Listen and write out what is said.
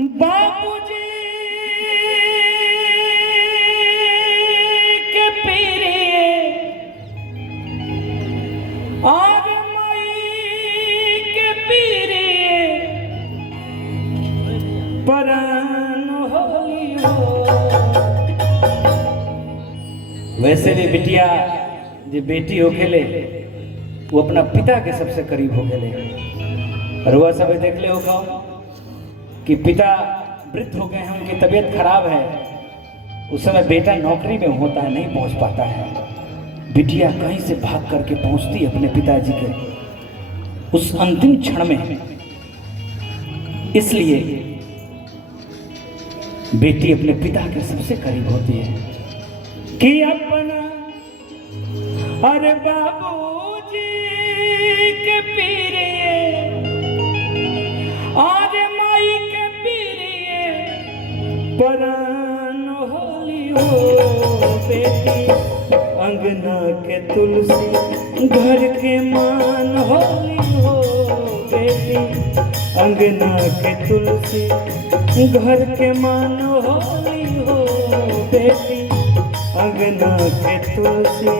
बाबूजी के पीरिए और मई के पीरिए परन होली हो। वैसे भी बिटिया जो बेटी हो खेले वो अपना पिता के सबसे करीब हो खेले। और वह सब देख ले होगा कि पिता वृद्ध हो गए हैं, उनकी तबीयत खराब है, उस समय बेटा नौकरी में होता है, नहीं पहुंच पाता है। बिटिया कहीं से भाग करके पहुंचती अपने पिताजी के उस अंतिम क्षण में। इसलिए बेटी अपने पिता के सबसे करीब होती है कि अपना अरे बाबूजी के पीरिए और माई के पीरिए परन होली हो। बेटी अंगना के तुलसी घर के मान होली हो। बेटी अंगना के तुलसी घर के मान होली हो। बेटी अंगना के तुलसी।